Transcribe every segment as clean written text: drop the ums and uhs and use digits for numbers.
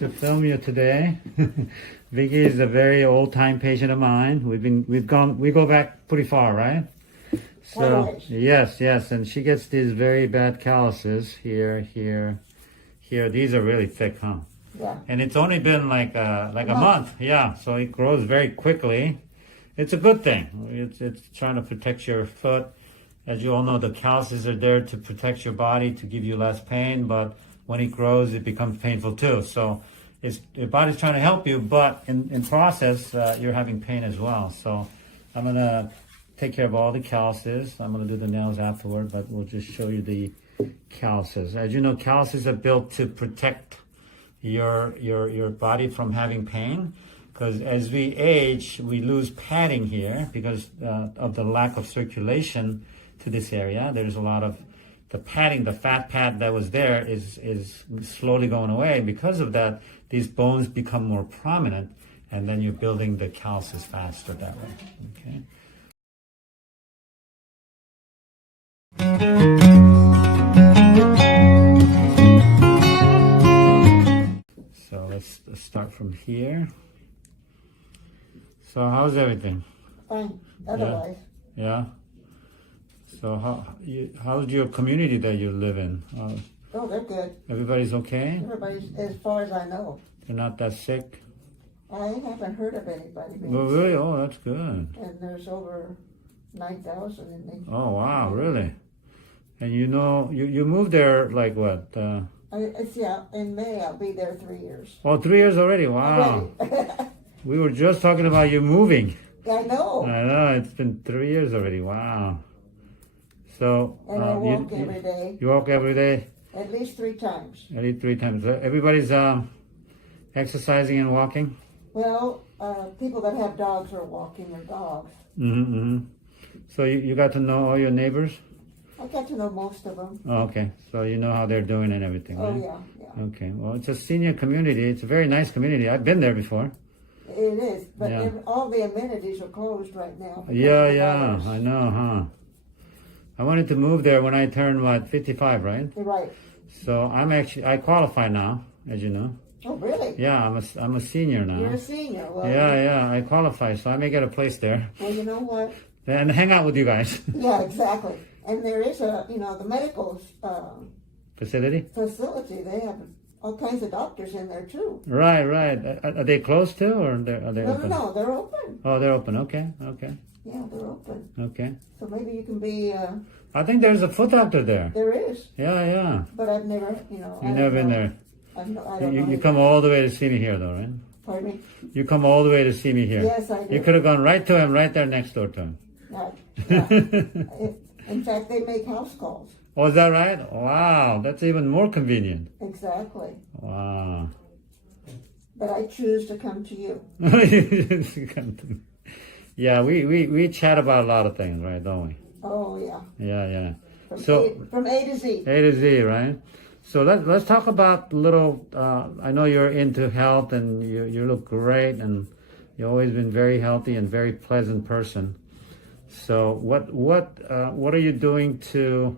to film you today. Vicky is a very old-time patient of mine. We go back pretty far, right? So yes, and she gets these very bad calluses here. These are really thick, huh? Yeah. And it's only been like a month. Yeah, so it grows very quickly. It's a good thing. It's trying to protect your foot. As you all know, the calluses are there to protect your body, to give you less pain, but when it grows, it becomes painful too. So your body's trying to help you, but in process, you're having pain as well. So I'm gonna take care of all the calluses. I'm gonna do the nails afterward, but we'll just show you the calluses. As you know, calluses are built to protect your body from having pain, because as we age, we lose padding here because of the lack of circulation to this area. There's a lot of the padding, the fat pad that was there is slowly going away. Because of that, these bones become more prominent, and then you're building the calluses faster that way. Okay. So let's start from here. So how's everything? Fine. Otherwise. Yeah. So how's your community that you live in? Oh, they're good. Everybody's okay? Everybody's, as far as I know. They're not that sick? I haven't heard of anybody being Oh, really? sick. Oh, that's good. And there's over 9,000 in the... Oh, wow, really? And you know, you moved there like what? In May I'll be there 3 years. Oh, 3 years already? Wow. Already. We were just talking about you moving. I know. I know, it's been 3 years already. Wow. So And I walk every day. You walk every day? At least 3 times. At least 3 times. Everybody's exercising and walking? Well, people that have dogs are walking their dogs. Mm-hmm. So you got to know all your neighbors? I got to know most of them. Oh, okay. So you know how they're doing and everything, right? Oh, yeah. Okay. Well, it's a senior community. It's a very nice community. I've been there before. It is, but Yeah. all the amenities are closed right now. Yeah. I know, huh? I wanted to move there when I turned, 55, right? You're right. So I qualify now, as you know. Oh, really? Yeah, I'm a senior now. You're a senior. Well, Yeah, I qualify, so I may get a place there. Well, you know what? And hang out with you guys. Yeah, exactly. And there is the medical Facility? facility. They have all kinds of doctors in there too. Right. Are they closed too, or are they open? No, they're open. Oh, they're open. Okay. Yeah, they're open. Okay. So maybe you can be. I think there's a foot doctor there. There is. Yeah. But I've never, You've never been there. I don't You know. come all the way to see me here, though, right? Pardon me? You come all the way to see me here. Yes, I do. You could have gone right to him, right there next door to him. Yeah. In fact, they make house calls. Oh, is that right? Wow, that's even more convenient. Exactly. Wow. But I choose to come to you. Yeah, we chat about a lot of things, right, don't we? Oh, yeah. Yeah. From A to Z. A to Z, right? So let's talk about a little, I know you're into health and you look great and you've always been very healthy and very pleasant person. So what are you doing to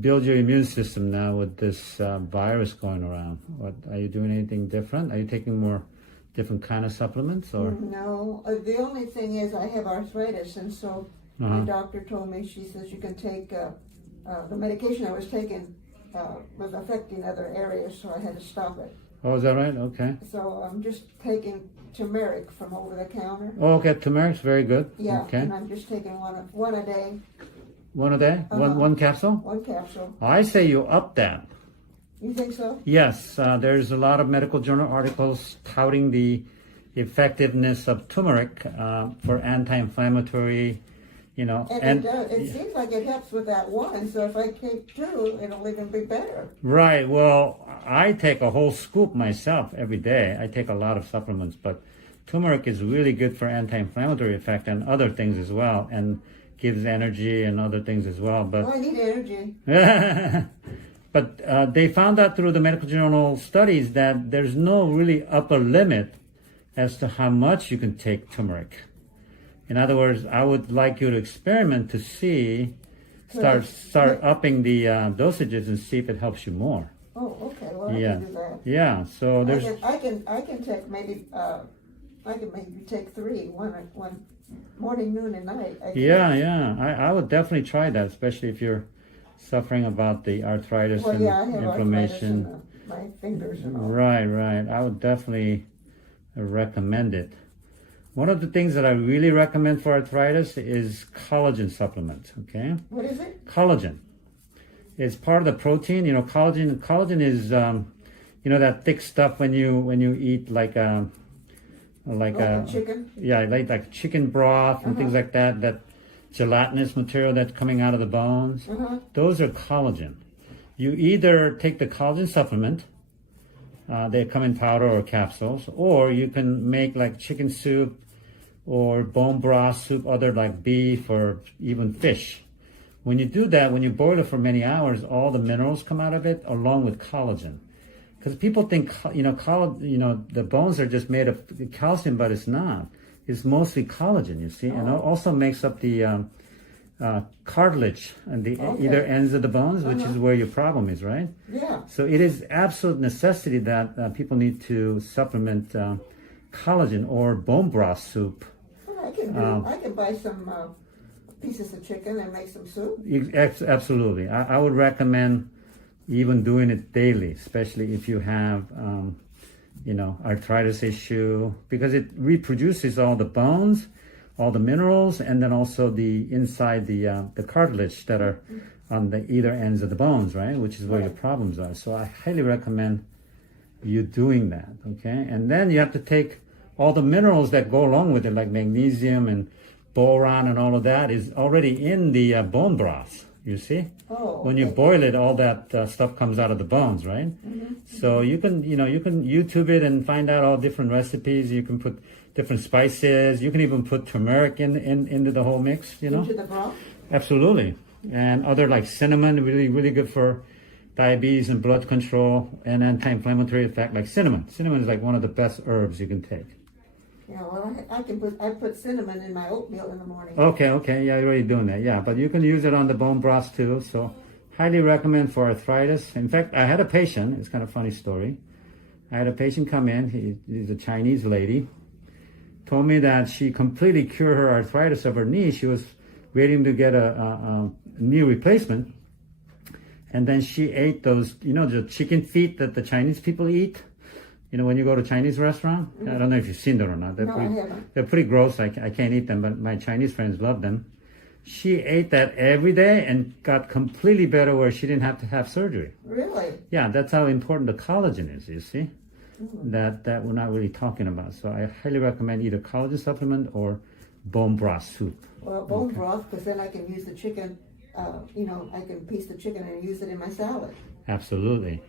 build your immune system now with this virus going around? Are you doing anything different? Are you taking more different kind of supplements or? No, the only thing is I have arthritis, and so my doctor told me, she says you can take the medication I was taking was affecting other areas, so I had to stop it. Oh, is that right? Okay. So I'm just taking turmeric from over the counter. Oh, okay. Turmeric's very good. Yeah, Okay. and I'm just taking one a day. One a day? One capsule? One capsule. I say you up that. You think so? Yes, there's a lot of medical journal articles touting the effectiveness of turmeric for anti-inflammatory, And it does. It seems like it helps with that one, so if I take 2, it'll even be better. Right. Well, I take a whole scoop myself every day. I take a lot of supplements, but turmeric is really good for anti-inflammatory effect and other things as well, and gives energy and other things as well. But I need energy. But they found out through the medical journal studies that there's no really upper limit as to how much you can take turmeric. In other words, I would like you to experiment to see, start upping the dosages and see if it helps you more. Oh, okay, well, I Yeah. can do that. Yeah, so there's, I can take maybe, I can maybe take three, one morning, noon, and night. yeah. I would definitely try that, especially if you're suffering about the arthritis Well, and yeah, I have arthritis in inflammation. my fingers and all. Right. I would definitely recommend it. One of the things that I really recommend for arthritis is collagen supplements, okay? What is it? Collagen. It's part of the protein. You know, collagen is, you know, that thick stuff when you eat like a chicken? Yeah, like chicken broth and things like that, that gelatinous material that's coming out of the bones. Those are collagen. You either take the collagen supplement, they come in powder or capsules, or you can make like chicken soup or bone broth soup, other like beef or even fish. When you do that, when you boil it for many hours, all the minerals come out of it along with collagen. Because people think, the bones are just made of calcium, but it's not. It's mostly collagen, you see, and it also makes up the cartilage and the either ends of the bones, which is where your problem is, right? Yeah. So it is absolute necessity that people need to supplement collagen or bone broth soup. Well, I can buy some pieces of chicken and make some soup. Absolutely. I would recommend even doing it daily, especially if you have, arthritis issue, because it reproduces all the bones, all the minerals, and then also the inside the cartilage that are on the either ends of the bones, right? Which is where your problems are. So I highly recommend you doing that, okay? And then you have to take all the minerals that go along with it, like magnesium and boron and all of that is already in the bone broth, you see? Oh, when you boil it, all that stuff comes out of the bones, right? So you can YouTube it and find out all different recipes. You can put different spices. You can even put turmeric into the whole mix, Into the broth? Absolutely. And other like cinnamon, really good for diabetes and blood control and anti-inflammatory effect, like cinnamon. Cinnamon is like one of the best herbs you can take. Yeah, well, I put cinnamon in my oatmeal in the morning. Okay, yeah, you're already doing that, yeah. But you can use it on the bone broth too, so highly recommend for arthritis. In fact, I had a patient, it's kind of a funny story. I had a patient come in, he's a Chinese lady, told me that she completely cured her arthritis of her knee. She was waiting to get a knee replacement. And then she ate those, the chicken feet that the Chinese people eat. When you go to a Chinese restaurant, I don't know if you've seen them or not. No, I haven't. They're pretty gross. I can't eat them, but my Chinese friends love them. She ate that every day and got completely better where she didn't have to have surgery. Really? Yeah, that's how important the collagen is, you see, that we're not really talking about. So I highly recommend either collagen supplement or bone broth soup. Well, bone broth, because then I can use the chicken, I can piece the chicken and use it in my salad. Absolutely.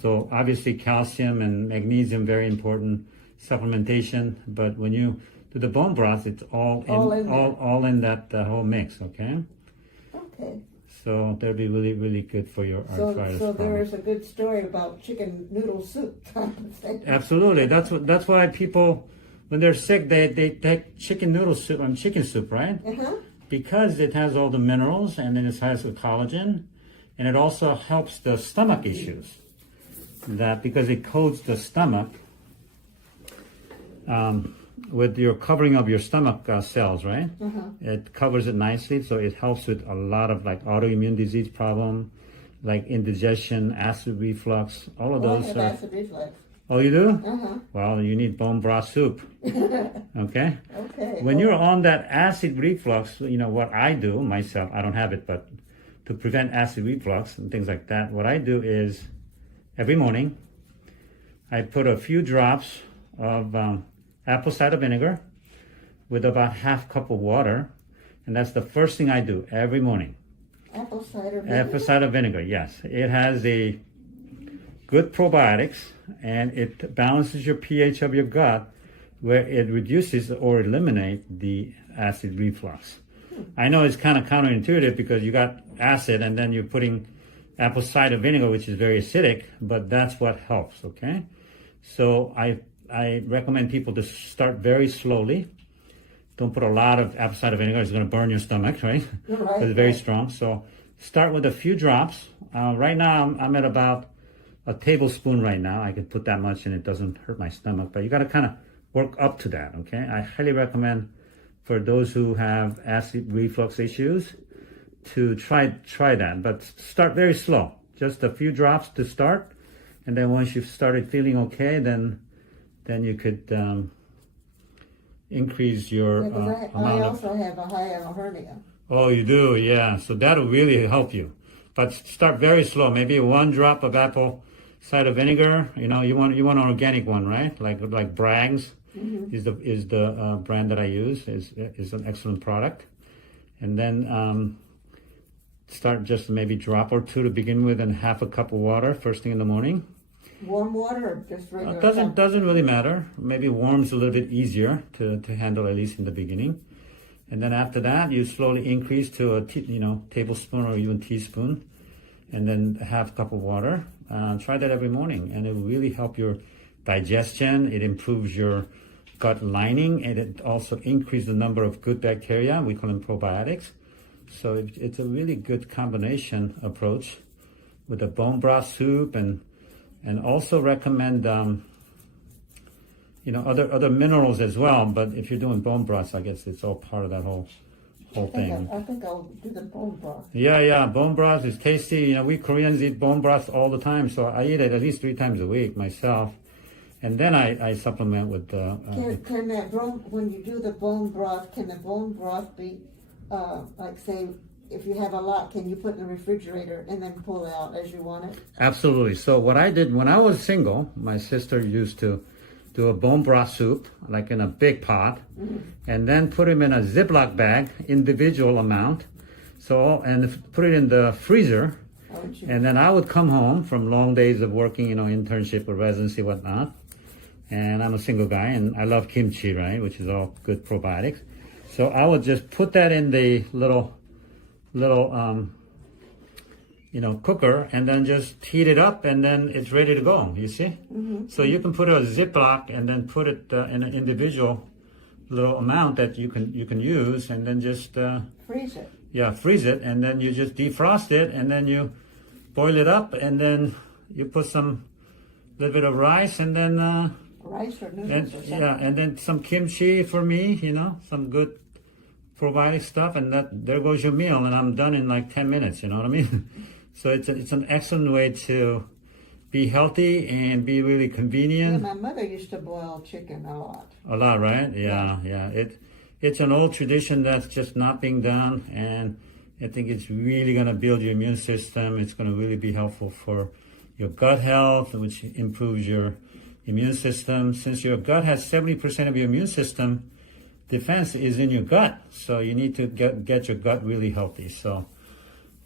So obviously calcium and magnesium, very important supplementation. But when you do the bone broth, it's all in that whole mix. Okay. Okay. So that'll be really good for your arthritis. So there is a good story about chicken noodle soup. Absolutely. That's why people, when they're sick, they take chicken noodle soup and chicken soup, right? Because it has all the minerals and then it has the collagen, and it also helps the stomach issues. That because it coats the stomach with your covering of your stomach cells, right? It covers it nicely, so it helps with a lot of like autoimmune disease problem, like indigestion, acid reflux, all of those. I have acid reflux. Oh, you do? Well, you need bone broth soup. Okay? Okay. When you're on that acid reflux, what I do myself, I don't have it, but to prevent acid reflux and things like that, what I do is every morning, I put a few drops of apple cider vinegar with about half cup of water, and that's the first thing I do every morning. Apple cider vinegar? Apple cider vinegar, yes. It has a good probiotics, and it balances your pH of your gut, where it reduces or eliminates the acid reflux. I know it's kind of counterintuitive because you got acid and then you're putting apple cider vinegar, which is very acidic, but that's what helps, okay? So I recommend people to start very slowly. Don't put a lot of apple cider vinegar. It's going to burn your stomach, right? Right. It's very strong. So start with a few drops. Right now I'm at about a tablespoon right now. I can put that much and it doesn't hurt my stomach, but you got to kind of work up to that, okay? I highly recommend for those who have acid reflux issues to try that, but start very slow. Just a few drops to start, and then once you've started feeling okay, then you could increase your I amount of... also have a hiatal hernia. Oh, you do, yeah. So that'll really help you. But start very slow. Maybe 1 drop of apple cider vinegar. You know, you want an organic one, right? Like Bragg's is the brand that I use. Is an excellent product. And then start just maybe drop or 2 to begin with, and half a cup of water first thing in the morning. Warm water or just regular? Doesn't really matter. Maybe warm's a little bit easier to handle, at least in the beginning. And then after that, you slowly increase to a tablespoon or even teaspoon, and then a half cup of water. Try that every morning, and it will really help your digestion. It improves your gut lining, and it also increases the number of good bacteria. We call them probiotics. So it's a really good combination approach with the bone broth soup, and also recommend other minerals as well. But if you're doing bone broths, I guess it's all part of that whole thing. I think I'll do the bone broth. Yeah, bone broth is tasty. You know, we Koreans eat bone broth all the time, so I eat it at least 3 times a week myself. And then I supplement with Can that when you do the bone broth, can the bone broth be like, say, if you have a lot, can you put in the refrigerator and then pull it out as you want it? Absolutely. So what I did when I was single, my sister used to do a bone broth soup, like in a big pot, and then put them in a Ziploc bag, individual amount. So, and put it in the freezer. And then I would come home from long days of working, internship or residency, whatnot. And I'm a single guy, and I love kimchi, right, which is all good probiotics. So I would just put that in the little cooker, and then just heat it up, and then it's ready to go, you see? So you can put a Ziploc and then put it in an individual little amount that you can use, and then just freeze it. Yeah, freeze it, and then you just defrost it, and then you boil it up, and then you put some little bit of rice, and then rice or noodles or something. Yeah, and then some kimchi for me, some good probiotic stuff, and there goes your meal, and I'm done in like 10 minutes. You know what I mean? So it's an excellent way to be healthy and be really convenient. Yeah, my mother used to boil chicken a lot. A lot, right? Yeah. It's an old tradition that's just not being done, and I think it's really going to build your immune system. It's going to really be helpful for your gut health, which improves your immune system. Since your gut has 70% of your immune system defense is in your gut, so you need to get your gut really healthy. So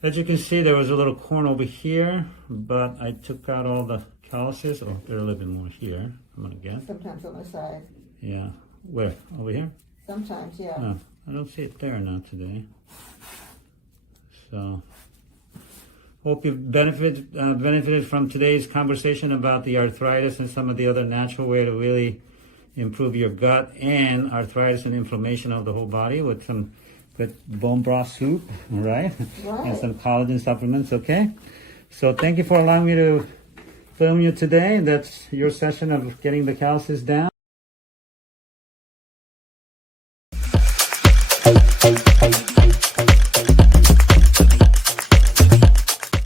as you can see, there was a little corn over here, but I took out all the calluses. Oh, there's a little bit more here, I'm gonna guess. Sometimes on the side. Yeah. Where? Over here? Sometimes, yeah. No, I don't see it there now today. So hope you benefited from today's conversation about the arthritis and some of the other natural way to really improve your gut and arthritis and inflammation of the whole body with some good bone broth soup, right? And some collagen supplements, okay? So thank you for allowing me to film you today. That's your session of getting the calluses down.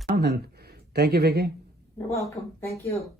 And thank you, Vicki. You're welcome. Thank you.